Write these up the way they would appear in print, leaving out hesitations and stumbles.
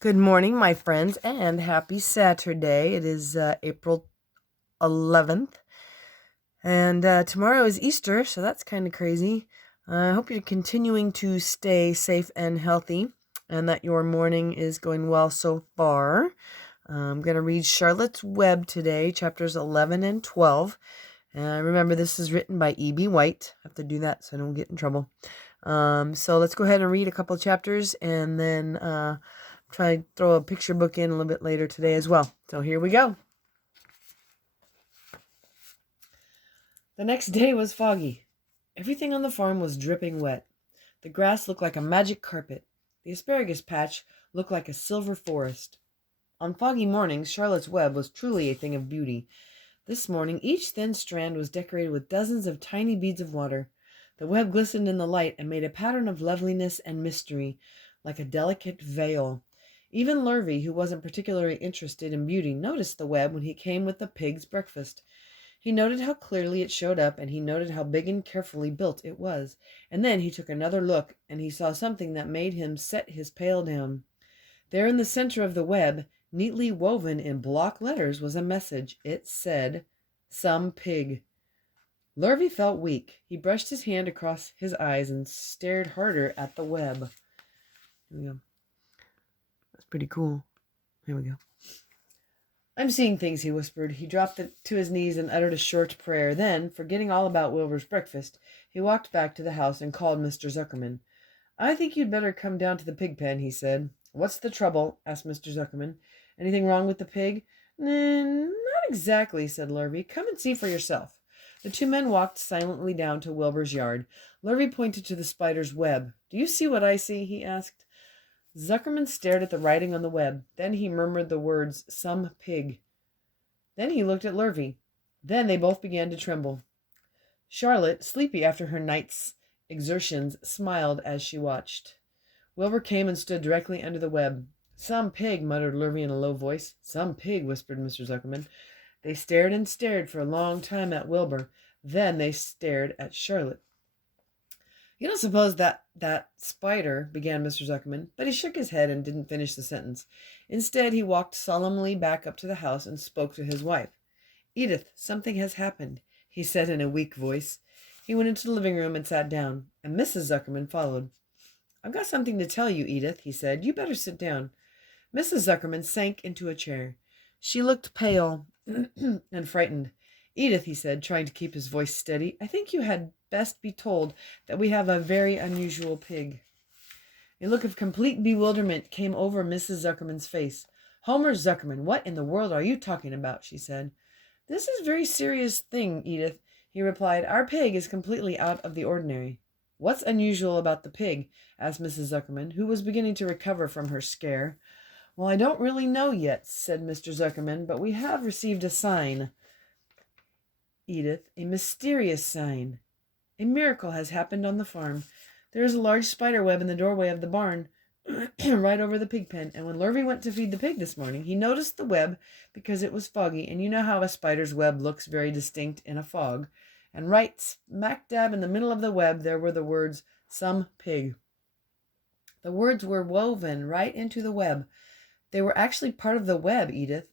Good morning, my friends, and happy Saturday. It is April 11th, and tomorrow is Easter, so that's kind of crazy. I hope you're continuing to stay safe and healthy, and that your morning is going well so far. I'm going to read Charlotte's Web today, chapters 11 and 12. Remember, this is written by E.B. White. I have to do that so I don't get in trouble. So let's go ahead and read a couple of chapters, and then try to throw a picture book in a little bit later today as well. So here we go. The next day was foggy. Everything on the farm was dripping wet. The grass looked like a magic carpet. The asparagus patch looked like a silver forest. On foggy mornings, Charlotte's Web was truly a thing of beauty. This morning, each thin strand was decorated with dozens of tiny beads of water. The web glistened in the light and made a pattern of loveliness and mystery, like a delicate veil. Even Lurvy, who wasn't particularly interested in beauty, noticed the web when he came with the pig's breakfast. He noted how clearly it showed up, and he noted how big and carefully built it was. And then he took another look, and he saw something that made him set his pail down. There in the center of the web, neatly woven in block letters, was a message. It said, "Some pig." Lurvy felt weak. He brushed his hand across his eyes and stared harder at the web. Here we go. That's pretty cool. Here we go. "I'm seeing things," he whispered. He dropped to his knees and uttered a short prayer. Then, forgetting all about Wilbur's breakfast, he walked back to the house and called Mr. Zuckerman. "I think you'd better come down to the pig pen," he said. "What's the trouble?" asked Mr. Zuckerman. "Anything wrong with the pig?" Not exactly," said Lurvy. "Come and see for yourself." The two men walked silently down to Wilbur's yard. Lurvy pointed to the spider's web. "Do you see what I see?" he asked. Zuckerman stared at the writing on the web. Then he murmured the words, "Some pig." Then he looked at Lurvy. Then they both began to tremble. Charlotte, sleepy after her night's exertions, smiled as she watched. Wilbur came and stood directly under the web. "Some pig," muttered Lurvy in a low voice. "Some pig," whispered Mr. Zuckerman. They stared and stared for a long time at Wilbur. Then they stared at Charlotte. "You don't suppose that spider—" began Mr. Zuckerman, but he shook his head and didn't finish the sentence. Instead, he walked solemnly back up to the house and spoke to his wife. "Edith, something has happened," he said in a weak voice. He went into the living room and sat down, and Mrs. Zuckerman followed. "I've got something to tell you, Edith," he said. "You better sit down." Mrs. Zuckerman sank into a chair. She looked pale and frightened. "Edith," he said, trying to keep his voice steady, "I think you had best be told that we have a very unusual pig." A look of complete bewilderment came over Mrs. Zuckerman's face. "Homer Zuckerman, what in the world are you talking about?" she said. "This is a very serious thing, Edith," he replied. "Our pig is completely out of the ordinary." "What's unusual about the pig?" asked Mrs. Zuckerman, who was beginning to recover from her scare. "Well, I don't really know yet," said Mr. Zuckerman, "but we have received a sign, Edith, a mysterious sign. A miracle has happened on the farm. There is a large spider web in the doorway of the barn, right over the pig pen, and when Lurvy went to feed the pig this morning, he noticed the web because it was foggy, and you know how a spider's web looks very distinct in a fog, and right smack dab in the middle of the web there were the words, 'Some pig.' The words were woven right into the web. They were actually part of the web, Edith.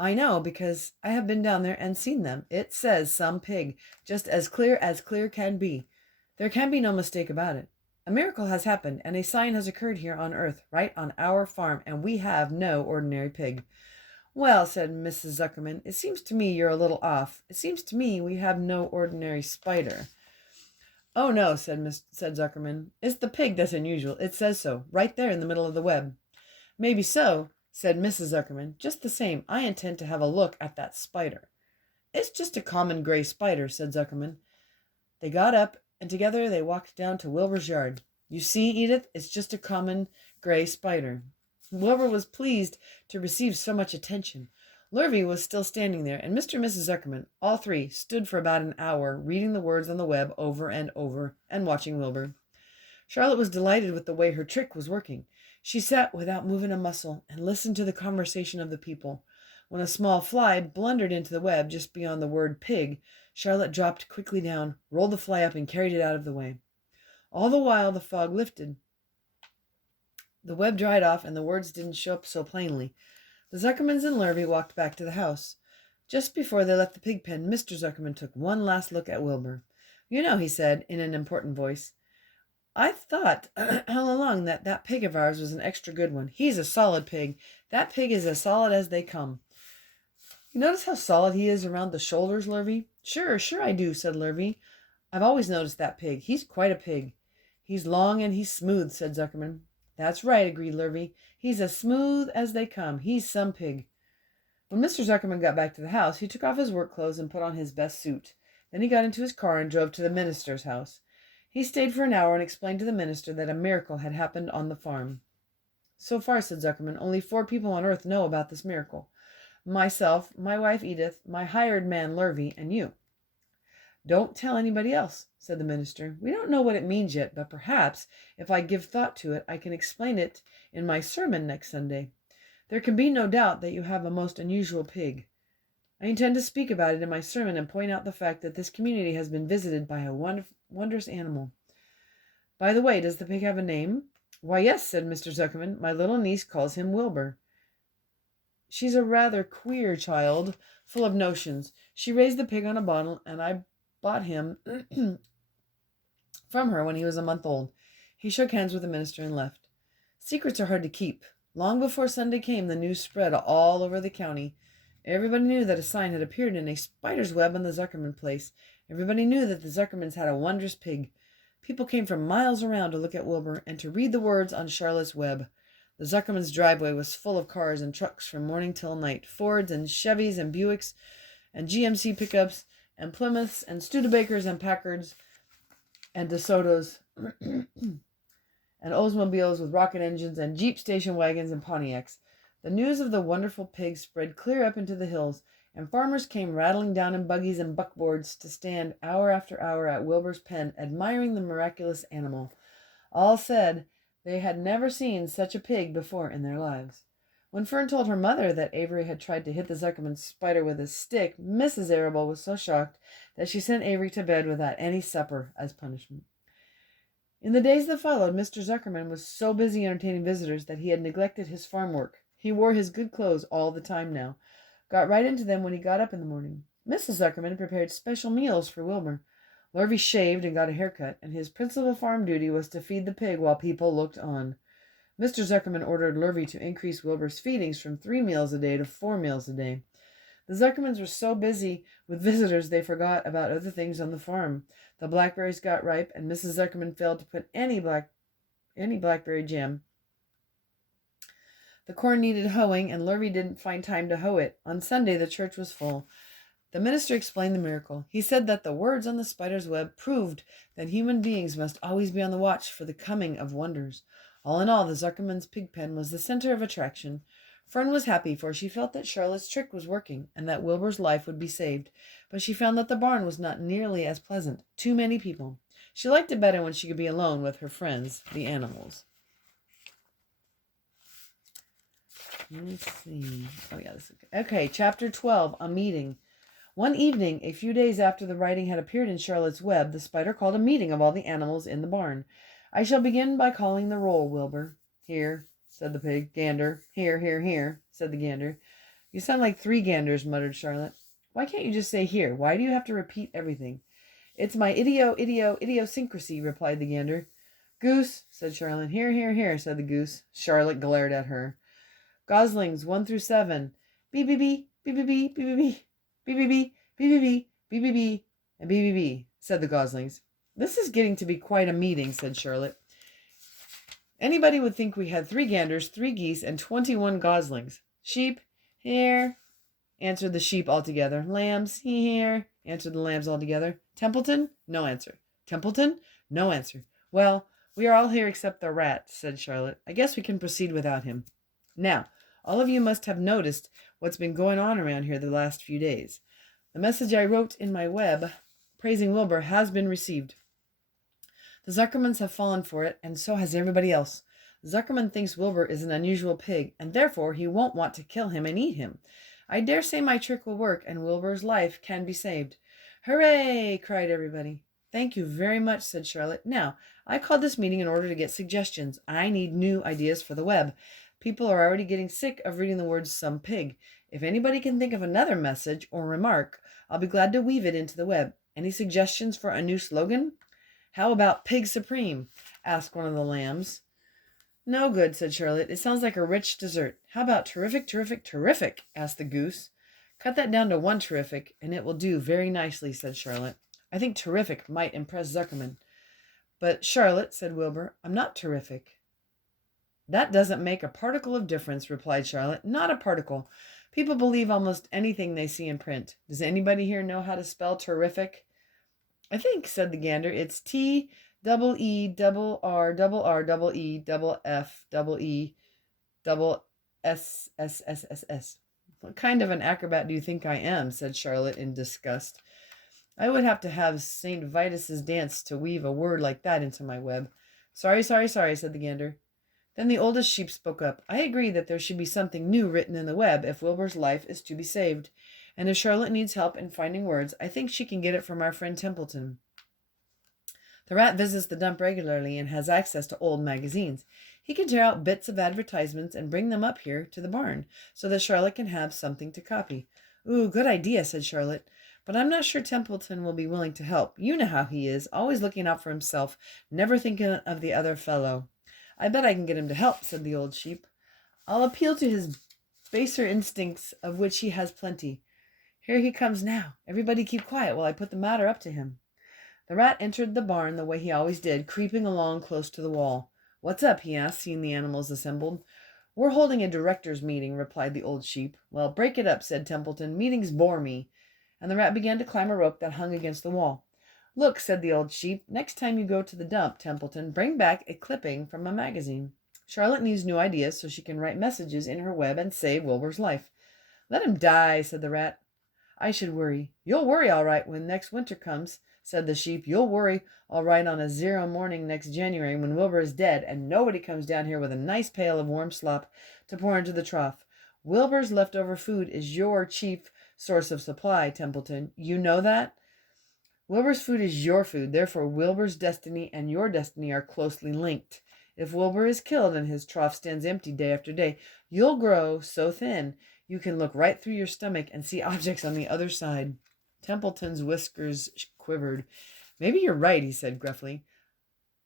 I know, because I have been down there and seen them. It says 'some pig,' just as clear can be. There can be no mistake about it. A miracle has happened, and a sign has occurred here on earth, right on our farm, and we have no ordinary pig." "Well," said Mrs. Zuckerman, "it seems to me you're a little off. It seems to me we have no ordinary spider." "Oh, no," said Zuckerman. "It's the pig that's unusual. It says so, right there in the middle of the web." "Maybe so," said Mrs. Zuckerman. "Just the same, I intend to have a look at that spider." "It's just a common gray spider," said Zuckerman. They got up, and together they walked down to Wilbur's yard. "You see, Edith, it's just a common gray spider." Wilbur was pleased to receive so much attention. Lurvy was still standing there, and Mr. and Mrs. Zuckerman, all three, stood for about an hour, reading the words on the web over and over, and watching Wilbur. Charlotte was delighted with the way her trick was working. She sat without moving a muscle and listened to the conversation of the people. When a small fly blundered into the web just beyond the word pig, Charlotte dropped quickly down, rolled the fly up, and carried it out of the way. All the while the fog lifted. The web dried off, and the words didn't show up so plainly. The Zuckermans and Lurvy walked back to the house. Just before they left the pig pen, Mr. Zuckerman took one last look at Wilbur. "You know," he said, in an important voice, "I thought all along that pig of ours was an extra good one. He's a solid pig. That pig is as solid as they come." "You notice how solid he is around the shoulders, Lurvy?" Sure I do," said Lurvy. "I've always noticed that pig. He's quite a pig." "He's long and he's smooth," said Zuckerman. "That's right," agreed Lurvy. "He's as smooth as they come. He's some pig." When Mr. Zuckerman got back to the house, he took off his work clothes and put on his best suit. Then he got into his car and drove to the minister's house. He stayed for an hour and explained to the minister that a miracle had happened on the farm. "So far," said Zuckerman, "only 4 people on earth know about this miracle. Myself, my wife Edith, my hired man Lurvy, and you." "Don't tell anybody else," said the minister. "We don't know what it means yet, but perhaps, if I give thought to it, I can explain it in my sermon next Sunday. There can be no doubt that you have a most unusual pig. I intend to speak about it in my sermon and point out the fact that this community has been visited by a wondrous animal. By the way, does the pig have a name?" "Why, yes," said Mr. Zuckerman. "My little niece calls him Wilbur. She's a rather queer child, full of notions. She raised the pig on a bottle, and I bought him from her when he was a month old." He shook hands with the minister and left. Secrets are hard to keep. Long before Sunday came, the news spread all over the county. Everybody knew that a sign had appeared in a spider's web on the Zuckerman place. Everybody knew that the Zuckermans had a wondrous pig. People came from miles around to look at Wilbur and to read the words on Charlotte's web. The Zuckermans' driveway was full of cars and trucks from morning till night. Fords and Chevys and Buicks and GMC pickups and Plymouths and Studebakers and Packards and DeSotos and Oldsmobiles with rocket engines and Jeep station wagons and Pontiacs. The news of the wonderful pig spread clear up into the hills, and farmers came rattling down in buggies and buckboards to stand hour after hour at Wilbur's pen, admiring the miraculous animal. All said they had never seen such a pig before in their lives. When Fern told her mother that Avery had tried to hit the Zuckerman spider with his stick, Mrs. Arable was so shocked that she sent Avery to bed without any supper as punishment. In the days that followed, Mr. Zuckerman was so busy entertaining visitors that he had neglected his farm work. He wore his good clothes all the time now, got right into them when he got up in the morning. Mrs. Zuckerman prepared special meals for Wilbur. Lurvy shaved and got a haircut, and his principal farm duty was to feed the pig while people looked on. Mr. Zuckerman ordered Lurvy to increase Wilbur's feedings from 3 meals a day to 4 meals a day. The Zuckermans were so busy with visitors they forgot about other things on the farm. The blackberries got ripe, and Mrs. Zuckerman failed to put any blackberry jam. The corn needed hoeing, and Lurvy didn't find time to hoe it. On Sunday, the church was full. The minister explained the miracle. He said that the words on the spider's web proved that human beings must always be on the watch for the coming of wonders. All in all, the Zuckerman's pig pen was the center of attraction. Fern was happy, for she felt that Charlotte's trick was working, and that Wilbur's life would be saved. But she found that the barn was not nearly as pleasant. Too many people. She liked it better when she could be alone with her friends, the animals. Let's see. Oh, yeah, this is good. Okay, Chapter 12, A Meeting. One evening, a few days after the writing had appeared in Charlotte's web, the spider called a meeting of all the animals in the barn. "I shall begin by calling the roll, Wilbur." "Here," said the pig. "Gander." "Here, here, here," said the gander. "You sound like 3 ganders," muttered Charlotte. "Why can't you just say here? Why do you have to repeat everything?" "It's my idiosyncrasy," replied the gander. "Goose," said Charlotte. "Here, here, here," said the goose. Charlotte glared at her. "Goslings, 1 through 7. Bee-bee-bee, bee-bee-bee, bee-bee-bee, bee-bee-bee, bee-bee-bee, bee-bee-bee, and bee-bee-bee," said the goslings. "This is getting to be quite a meeting," said Charlotte. "Anybody would think we had 3 ganders, 3 geese, and 21 goslings." "Sheep?" "Here," answered the sheep all together. "Lambs?" "Here," answered the lambs all together. "Templeton?" No answer. "Templeton?" No answer. "Well, we are all here except the rat," said Charlotte. "I guess we can proceed without him. Now, all of you must have noticed what's been going on around here the last few days. The message I wrote in my web praising Wilbur has been received. The Zuckermans have fallen for it, and so has everybody else. Zuckerman thinks Wilbur is an unusual pig, and therefore he won't want to kill him and eat him. I dare say my trick will work, and Wilbur's life can be saved." "Hooray!" cried everybody. "Thank you very much," said Charlotte. "Now, I called this meeting in order to get suggestions. I need new ideas for the web. People are already getting sick of reading the words some pig. If anybody can think of another message or remark, I'll be glad to weave it into the web. Any suggestions for a new slogan? How about Pig Supreme? Asked one of the lambs. No good, said Charlotte. It sounds like a rich dessert. How about terrific, terrific, terrific? Asked the goose. Cut that down to one terrific, and it will do very nicely, said Charlotte. I think terrific might impress Zuckerman. But Charlotte, said Wilbur, I'm not terrific. That doesn't make a particle of difference, replied Charlotte. Not a particle. People believe almost anything they see in print. Does anybody here know how to spell terrific? I think, said the gander, it's T double E double R double R double E double F double E double S S S S S. What kind of an acrobat do you think I am? Said Charlotte in disgust. I would have to have St. Vitus's dance to weave a word like that into my web. Sorry, said the gander. Then the oldest sheep spoke up. I agree that there should be something new written in the web if Wilbur's life is to be saved. And if Charlotte needs help in finding words, I think she can get it from our friend Templeton. The rat visits the dump regularly and has access to old magazines. He can tear out bits of advertisements and bring them up here to the barn so that Charlotte can have something to copy. Ooh, good idea, said Charlotte. But I'm not sure Templeton will be willing to help. You know how he is, always looking out for himself, never thinking of the other fellow. I bet I can get him to help, said the old sheep. I'll appeal to his baser instincts, of which he has plenty. Here he comes now. Everybody keep quiet while I put the matter up to him. The rat entered the barn the way he always did, creeping along close to the wall. What's up? He asked, seeing the animals assembled. We're holding a directors' meeting, replied the old sheep. Well, break it up, said Templeton. Meetings bore me. And the rat began to climb a rope that hung against the wall. Look, said the old sheep, next time you go to the dump, Templeton, bring back a clipping from a magazine. Charlotte needs new ideas so she can write messages in her web and save Wilbur's life. Let him die, said the rat. I should worry. You'll worry all right when next winter comes, said the sheep. You'll worry all right on a 0 morning next January when Wilbur is dead and nobody comes down here with a nice pail of warm slop to pour into the trough. Wilbur's leftover food is your chief source of supply, Templeton. You know that? Wilbur's food is your food. Therefore, Wilbur's destiny and your destiny are closely linked. If Wilbur is killed and his trough stands empty day after day, you'll grow so thin you can look right through your stomach and see objects on the other side. Templeton's whiskers quivered. Maybe you're right, he said gruffly.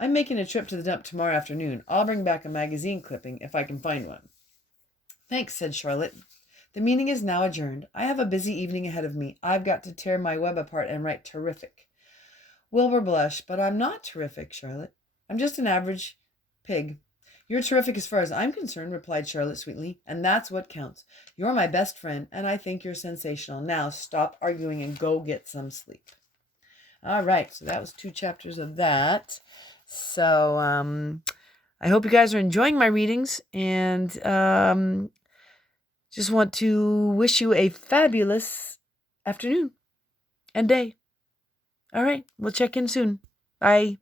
I'm making a trip to the dump tomorrow afternoon. I'll bring back a magazine clipping if I can find one. Thanks, said Charlotte. The meeting is now adjourned. I have a busy evening ahead of me. I've got to tear my web apart and write terrific. Wilbur blushed. But I'm not terrific, Charlotte. I'm just an average pig. You're terrific as far as I'm concerned, replied Charlotte sweetly, and that's what counts. You're my best friend, and I think you're sensational. Now stop arguing and go get some sleep. All right, so that was 2 chapters of that. So I hope you guys are enjoying my readings, and just want to wish you a fabulous afternoon and day. All right, we'll check in soon. Bye.